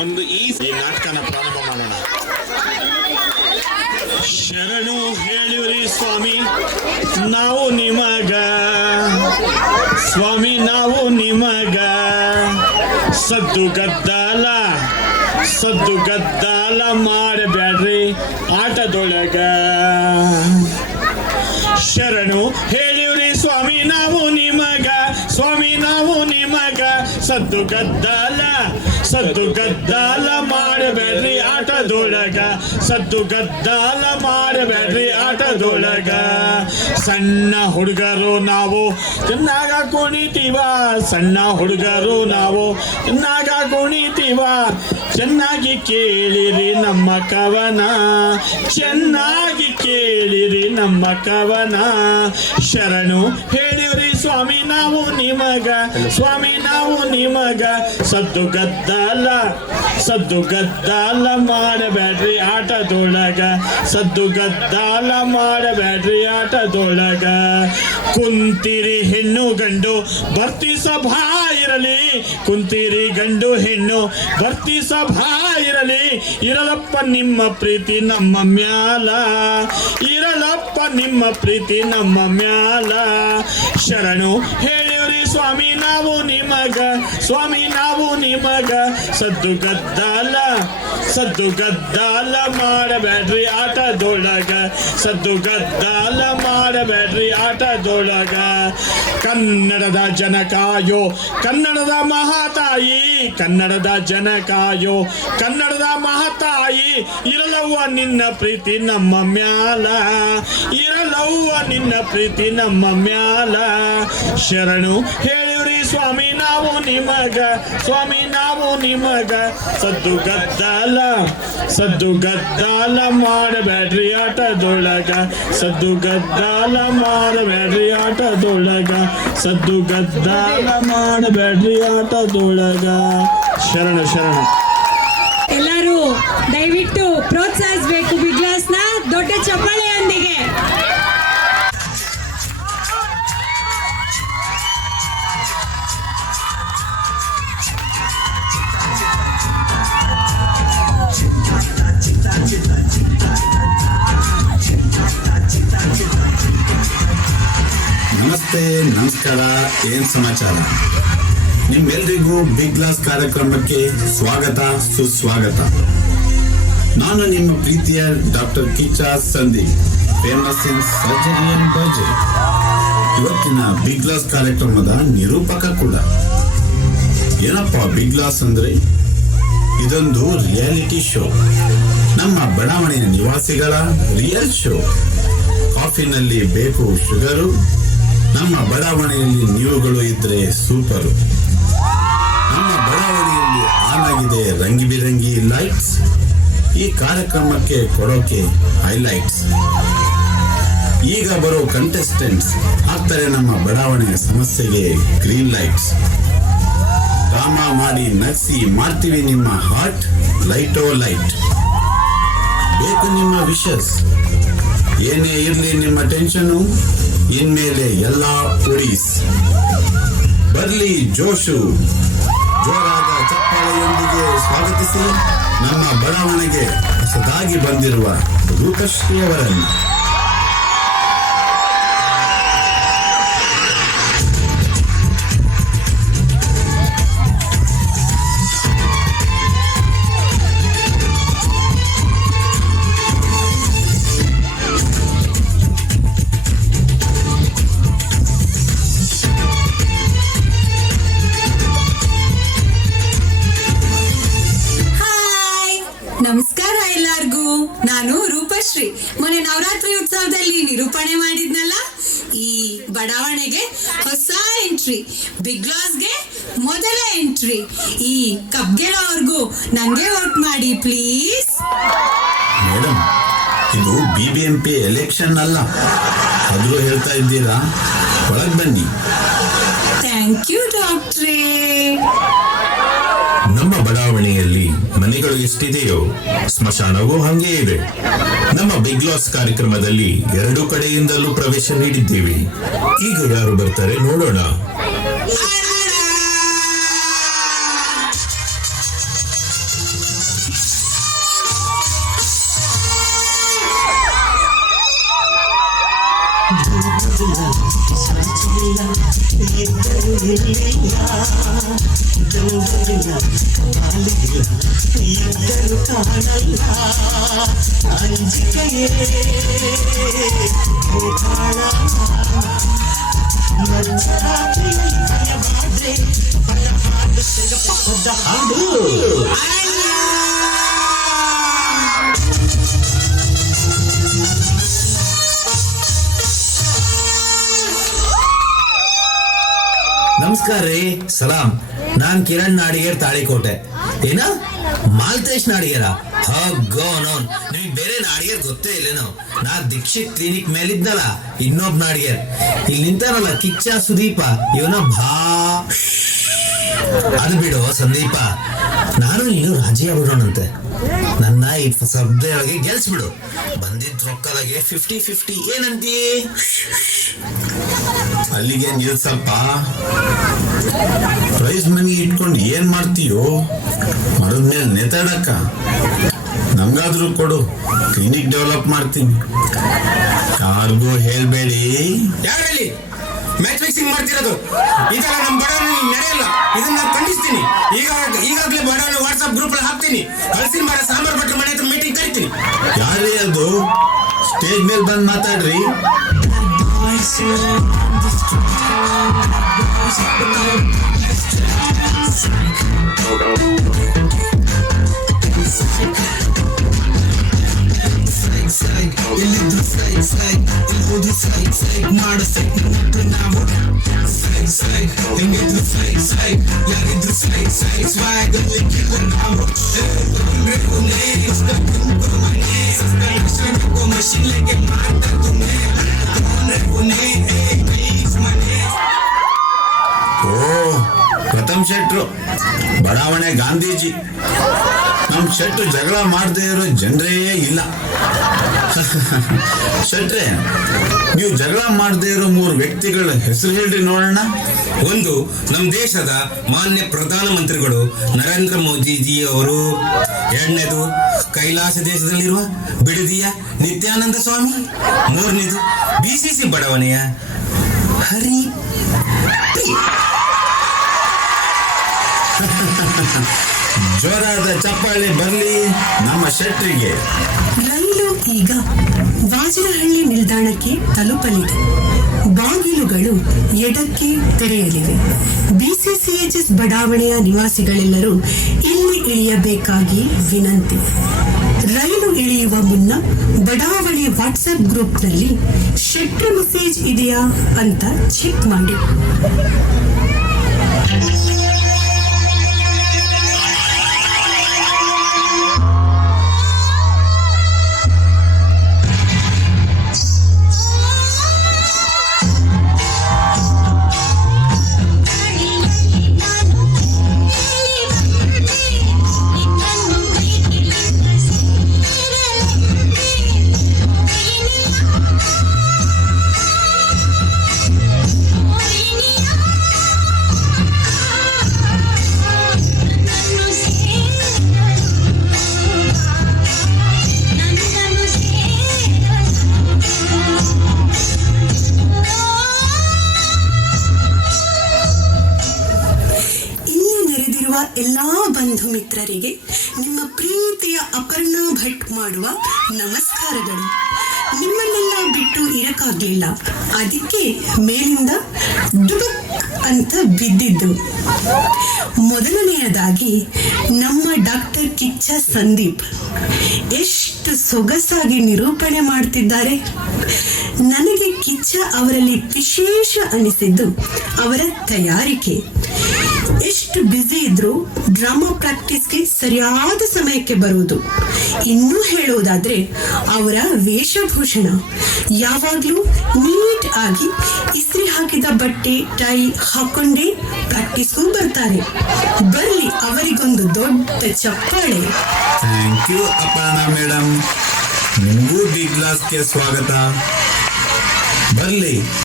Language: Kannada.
ಒಂದು ಈ ನಾಟಕನ ಪ್ರಾರಂಭ ಮಾಡೋಣ. ಶರಣು ಹೇಳಿವ್ರಿ ಸ್ವಾಮಿ ನಾವು ನಿಮಗ, ಸ್ವಾಮಿ ನಾವು ನಿಮಗ, ಸದ್ದು ಗದ್ದಾಲ ಮಾಡಬ್ಯಾಡ್ರಿ ಆಟದೊಳಗ. ಶರಣು ಹೇಳಿವ್ರಿ ಸ್ವಾಮಿ ನಾವು ನಿಮಗ, ಸ್ವಾಮಿ ನಾವು ನಿಮಗ, ಸದ್ದು ಗದ್ದಾಲ ಮಾಡಬೇಡ್ರಿ ಆಟದೊಳಗ, ಸದ್ದು ಗದ್ದಾಲ ಮಾಡಬೇಡ್ರಿ ಆಟದೊಳಗ. ಸಣ್ಣ ಹುಡುಗರು ನಾವು ಚೆನ್ನಾಗ ಕುಣಿತೀವ, ಸಣ್ಣ ಹುಡುಗರು ನಾವು ಚೆನ್ನಾಗ ಕುಣಿತೀವ, ಚೆನ್ನಾಗಿ ಕೇಳಿರಿ ನಮ್ಮ ಕವನ, ಚೆನ್ನಾಗಿ ಕೇಳಿರಿ ನಮ್ಮ ಕವನ. ಶರಣು ಹೇಳಿವ್ರಿ ಸ್ವಾಮಿ ನಾವು ನಿಮಗ, ಸ್ವಾಮಿ ನಾವು ನಿಮಗ, ಸದ್ದು ಗದ್ದಾಲ ಮಾಡಬೇಡ್ರಿ ಆಟದೊಳಗ, ಸದ್ದು ಗದ್ದಾಲ ಮಾಡಬೇಡ್ರಿ ಆಟದೊಳಗ. ಕುಂತಿರಿ ಹೆಣ್ಣು ಗಂಡು ಭರ್ತಿ ಸಭಾ ಇರಲಿ, ಕುಂತಿರಿ ಗಂಡು ಹೆಣ್ಣು ಭರ್ತಿ ಸಭಾ ಇರಲಿ, ಇರಲಪ್ಪ ನಿಮ್ಮ ಪ್ರೀತಿ ನಮ್ಮ ಮ್ಯಾಲ, ಇರಲಪ್ಪ ನಿಮ್ಮ ಪ್ರೀತಿ ನಮ್ಮ ಮ್ಯಾಲ. ಶರಣು ಹೇಳಿವ್ರಿ ಸ್ವಾಮಿ ನಾವು ನಿಮಗ, ಸ್ವಾಮಿ ನಾವು ನಿಮಗ, ಸದ್ದು ಗದ್ದಾಲ ಮಾಡಬೇಡ್ರಿ ಆಟದೊಳಗ, ಸದ್ದು ಗದ್ದಾಲ ಮಾಡಬೇಡ್ರಿ ಆಟದೊಳಗ. ಕನ್ನಡದ ಜನ ಕಾಯೋ ಕನ್ನಡದ ಮಹಾತಾಯಿ, ಕನ್ನಡದ ಜನ ಕಾಯೋ ಕನ್ನಡದ ಮಹಾತಾಯಿ, ಇರಲವ್ವ ನಿನ್ನ ಪ್ರೀತಿ ನಮ್ಮ ಮ್ಯಾಲ, ಇರಲವ್ವ ನಿನ್ನ ಪ್ರೀತಿ ನಮ್ಮ ಮ್ಯಾಲ. ಶರಣು ಹೇಳಿವ್ರಿ ಸ್ವಾಮಿ ನಾವು ನಿಮಗ, ಸ್ವಾಮಿ ನಾವು ನಿಮಗ, ಸದ್ದು ಗದ್ದಾಲ ಮಾಡಬೇಡ್ರಿ ಆಟದೊಳಗ, ಸದ್ದು ಗದ್ದಾಲ ಮಾಡಬೇಡ್ರಿ ಆಟದೊಳಗ, ಸದ್ದು ಗದ್ದಾಲ ಮಾಡಬೇಡ್ರಿ ಆಟದೊಳಗ. ಶರಣ ಶರಣ. ಎಲ್ಲರೂ ದಯವಿಟ್ಟು ಪ್ರೋತ್ಸಾಹಿಸಬೇಕು ಬಿಗ್ ಗ್ಲಾಸ್ನ ದೊಡ್ಡ ಚಪ್ಪಾಳೆಯೊಂದಿಗೆ. ನಮಸ್ತೆ, ನಮಸ್ಕಾರ, ಏನ್ ಸಮಾಚಾರ? ನಿಮ್ಮೆಲ್ರಿಗೂ ಬಿಗ್ ಗ್ಲಾಸ್ ಕಾರ್ಯಕ್ರಮಕ್ಕೆ ಸ್ವಾಗತ, ಸುಸ್ವಾಗತ. ನಾನು ನಿಮ್ಮ ಪ್ರೀತಿಯ doctor Kichcha Sandeep, famous in surgery and burgery. ಇವತ್ತಿನ ಬಿಗ್ ಗ್ಲಾಸ್ ಕಾರ್ಯಕ್ರಮದ ನಿರೂಪಕ ಕೂಡ. ಏನಪ್ಪ ಬಿಗ್ ಗ್ಲಾಸ್ ಅಂದ್ರೆ? ಇದೊಂದು ರಿಯಾಲಿಟಿ ಶೋ, ನಮ್ಮ ಬಡಾವಣೆಯ ನಿವಾಸಿಗಳ ರಿಯಲ್ ಶೋ. ಕಾಫಿನಲ್ಲಿ ಬೇಕು ಶುಗರು, ನಮ್ಮ ಬಡಾವಣೆಯಲ್ಲಿ ನೀವುಗಳು ಇದ್ರೆ ಸೂಪರು. ನಮ್ಮ ಬಡಾವಣೆಯಲ್ಲಿ ಆನ್ ಆಗಿದೆ ರಂಗಿ ಬಿರಂಗಿ ಲೈಟ್ಸ್, ಈ ಕಾರ್ಯಕ್ರಮಕ್ಕೆ ಕೊಡೋಕೆ ಹೈಲೈಟ್ಸ್. ಈಗ ಬರೋ ಕಂಟೆಸ್ಟೆಂಟ್ಸ್ ಆಗ್ತಾರೆ ನಮ್ಮ ಬಡಾವಣೆಯ ಸಮಸ್ಯೆಗೆ ಗ್ರೀನ್ ಲೈಟ್ಸ್. ಡ್ರಾಮಾ ಮಾಡಿ ನಗಿಸಿ ಮಾಡ್ತೀವಿ ನಿಮ್ಮ ಹಾರ್ಟ್ ಲೈಟೋ ಲೈಟ್. ಬೇಕು ನಿಮ್ಮ ವಿಶಸ್, ಏನೇ ಇರ್ಲಿ ನಿಮ್ಮ ಟೆನ್ಷನು, ಇನ್ಮೇಲೆ ಎಲ್ಲ ಒಡೀಸ್. ಬರ್ಲಿ ಜೋಶು, ಜೋರಾದ ಚಪ್ಪಾಳೆಯೊಂದಿಗೆ ಸ್ವಾಗತಿಸಿ ನಮ್ಮ ಬಡಾವಣೆಗೆ ಹೊಸದಾಗಿ ಬಂದಿರುವ ರೂಪಶ್ರೀ ಅವರನ್ನು. ನಮಸ್ಕಾರ ಎಲ್ಲಾರ್ಗೂ. ನಾನು ರೂಪಶ್ರೀ. ಮೊನ್ನೆ ನವರಾತ್ರಿ ಉತ್ಸವದಲ್ಲಿ ನಿರೂಪಣೆ ಮಾಡಿದ್ನಲ್ಲ, ಈ ಬಡಾವಣೆಗೆ ಹೊಸ ಎಂಟ್ರಿ, ಬಿಗ್ ಗ್ಲಾಸ್ಗೆ ಮೊದಲ ಎಂಟ್ರಿ. ಈ ಕಬ್ಗೆಳವರೆಗೂ ನಂಗೆ ವೋಟ್ ಮಾಡಿ ಪ್ಲೀಸ್. ಮೇಡಮ್, ಇದು BBMP ಎಲೆಕ್ಷನ್ ಅಲ್ಲ, ಆದ್ರೂ ಹೇಳ್ತಾ ಇದ್ದೀರಾ? ಒಳಗ್ ಬನ್ನಿ. ಥ್ಯಾಂಕ್ ಯು ಡಾಕ್ಟ್ರೇ. ನಮ್ಮ ಬಡಾವಣೆಯಲ್ಲಿ ಮನೆಗಳು ಎಷ್ಟಿದೆಯೋ ಸ್ಮಶಾನವೂ ಹಂಗೆ ಇದೆ. ನಮ್ಮ ಬಿಗ್ ಗ್ಲಾಸ್ ಕಾರ್ಯಕ್ರಮದಲ್ಲಿ ಎರಡೂ ಕಡೆಯಿಂದಲೂ ಪ್ರವೇಶ ನೀಡಿದ್ದೀವಿ. ಈಗ ಯಾರು ಬರ್ತಾರೆ ನೋಡೋಣ. ಇಲ್ಲಿಲ್ಲ ಜಂಗಲಿಲ್ಲ ಕಾಲಿಲ್ಲ ಇದ್ದರೂ ಕಾಣಲ್ಲ ಅಂಜಿಕೆಯೇ ಭೂತಾಳ ಮಧ್ಯರಾತ್ರಿಯಲ್ಲಿ ಭಯವಾದ್ರೆ ಭಯವಾದ ಸಿಗಪದ ಹಾಡು ನಮಸ್ಕಾರ ರೀ. ಸಲಾಂ. ನಾನ್ ಕಿರಣ್ ನಾಡಿಗೇರ್ ತಾಳಿಕೋಟೆ. ಏನ ಮಾಲ್ತೇಶ್ ನಾಡಿಗೇರ? ಹೋಗೋನೋನ್, ನಿಮ್ಗೆ ಬೇರೆ ನಾಡಿಗೇರ್ ಗೊತ್ತೇ ಇಲ್ಲೇನೋ? ನಾ ದೀಕ್ಷಿತ್ ಕ್ಲಿನಿಕ್ ಮೇಲಿದ್ನಲ್ಲ, ಇನ್ನೊಬ್ ನಾಡಿಗೇರ್. ಇಲ್ಲಿ ನಿಂತಾರಲ್ಲ ಕಿಚ್ಚ ಸುದೀಪ, ಇವನ ಅದು ಬಿಡು ಸಂದೀಪ, ನಾನು ನೀನು ರಾಜಿ ಆಗ್ಬಿಡೋಣಂತೆ. ನನ್ನ ಈ ಸ್ಪರ್ಧೆಯೊಳಗೆ ಗೆಲ್ಸ್ಬಿಡು. ಬಂದಿದ್ ರೊಕ್ಕದಾಗೆ 50-50 ಏನಂತೀ? ಅಲ್ಲಿಗೆ ನಿಲ್ಸಪ್ಪ. ಪ್ರೈಸ್ ಮನಿ ಇಟ್ಕೊಂಡು ಏನ್ ಮಾಡ್ತೀಯೋ? ಮರದ್ಮೇಲೆ ನೇತಾಡಕ್ಕ ನಮ್ಗಾದ್ರೂ ಕೊಡು, ಕ್ಲಿನಿಕ್ ಡೆವಲಪ್ ಮಾಡ್ತೀನಿ. ಯಾರಿಗೂ ಹೇಳ್ಬೇಡಿ. ಯಾರಲ್ಲಿ ಮ್ಯಾಚ್ ಫಿಕ್ಸಿಂಗ್ ಮಾಡ್ತಿರೋದು? ಇದೆಲ್ಲ ನಮ್ಮ ಬಡವನ ನಡೆಯಲ್ಲ. ಇದನ್ನ ನಾನು ಖಂಡಿಸ್ತೀನಿ. ಈಗಾಗಲೇ ಬಡವನ ವಾಟ್ಸ್ಆಪ್ ಗ್ರೂಪ್ ಅಲ್ಲಿ ಹಾಕ್ತೀನಿ. ಹಲಸಿನ ಮರ ಸಾಂಬಾರ್ ಭಟ್ರ ಮನೆ ಹತ್ರ ಮೀಟಿಂಗ್ ಕರಿತೀನಿ. ಯಾರೇ ಅದು? ಸ್ಟೇಜ್ ಮೇಲೆ ಬಂದು ಮಾತಾಡ್ರಿ. ಪ್ರಥಮ್ ಶೆಟ್ರು, ಬಡಾವಣೆ ಗಾಂಧೀಜಿ. ನಮ್ ಶೆಟ್ರು ಜಗಳ ಮಾಡದೇ ಇರೋ ಜನರೇ ಇಲ್ಲ. ಶೆಟ್ರೆ, ನೀವು ಜಗಳ ಮಾಡದೇ ಇರೋ 3 ವ್ಯಕ್ತಿಗಳ ಹೆಸರು ಹೇಳ್ರಿ ನೋಡೋಣ. ಒಂದು, ನಮ್ಮ ದೇಶದ ಮಾನ್ಯ ಪ್ರಧಾನಮಂತ್ರಿಗಳು ನರೇಂದ್ರ ಮೋದಿಜಿ ಅವರು. ಎರಡನೇದು, ಕೈಲಾಸ ದೇಶದಲ್ಲಿರುವ ಬಿಡದಿಯ ನಿತ್ಯಾನಂದ ಸ್ವಾಮಿ. ಮೂರನೇದು, BCC ಬಡಾವಣೆಯ ಹರಿ. ಜೋರಾದ ಚಪ್ಪಾಳೆ ಬರ್ಲಿ ನಮ್ಮ ಶೆಟ್ರಿಗೆ. ರೈಲು ಈಗ ವಾಜರಹಳ್ಳಿ ನಿಲ್ದಾಣಕ್ಕೆ ತಲುಪಲಿದೆ. ಬಾಗಿಲುಗಳು ಎಡಕ್ಕೆ ತೆರೆಯಲಿವೆ. BCCHS ಬಡಾವಣೆಯ ನಿವಾಸಿಗಳೆಲ್ಲರೂ ಇಲ್ಲಿ ಇಳಿಯಬೇಕಾಗಿ ವಿನಂತಿ. ರೈಲು ಇಳಿಯುವ ಮುನ್ನ ಬಡಾವಣೆ ವಾಟ್ಸ್ಆಪ್ ಗ್ರೂಪ್ನಲ್ಲಿ ಶೆಟ್ರು ಮೆಸೇಜ್ ಇದೆಯಾ ಅಂತ ಚೆಕ್ ಮಾಡಿ. ಎಲ್ಲಾ ಬಂಧು ಮಿತ್ರರಿಗೆ ನಿಮ್ಮ ಪ್ರೀತಿಯ ಅಪರ್ಣಾ ಭಟ್ ಮಾಡುವ ನಮಸ್ಕಾರಗಳು. ನಿಮ್ಮನ್ನೆಲ್ಲ ಬಿಟ್ಟು ಇರಕ್ಕಾಗ್ಲಿಲ್ಲ, ಅದಕ್ಕೆ ಮೇಲಿಂದ ಡುಬಕ್ ಅಂತ ಬಿದ್ದಿದ್ದು. ಮೊದಲನೆಯದಾಗಿ ನಮ್ಮ ಡಾಕ್ಟರ್ ಕಿಚ್ಚ ಸಂದೀಪ್ ಎಷ್ಟು ಸೊಗಸಾಗಿ ನಿರೂಪಣೆ ಮಾಡ್ತಿದ್ದಾರೆ. ನನಗೆ ಕಿಚ್ಚ ಅವರಲ್ಲಿ ವಿಶೇಷ ಅನಿಸಿದ್ದು ಅವರ ತಯಾರಿಕೆ. ಎಷ್ಟು ಬ್ಯುಸಿ ಇದ್ರು ಡ್ರಾಮಾ ಪ್ರಾಕ್ಟೀಸ್ಗೆ ಸರಿಯಾದ ಸಮಯಕ್ಕೆ ಬರುವುದು. ಇನ್ನೂ ಹೇಳೋದಾದ್ರೆ ಅವರ ವೇಷಭೂಷಣ ಯಾವಾಗ್ಲೂ ನೀಟ್ ಆಗಿ ಇಸ್ತ್ರಿ ಹಾಕಿದ ಬಟ್ಟೆ ಟೈ ಹಾಕೊಂಡೇ ಪ್ರಾಕ್ಟೀಸ್ಗೂ ಬರ್ತಾರೆ. ಬರ್ಲಿ ಅವರಿಗೊಂದು ದೊಡ್ಡ ಚಪ್ಪಾಳೆ. Thank you Aparna madam. ನಿಮಗೂ ಬಿಗ್ ಗ್ಲಾಸ್ಗೆ ಸ್ವಾಗತ. ಬರ್ಲಿ.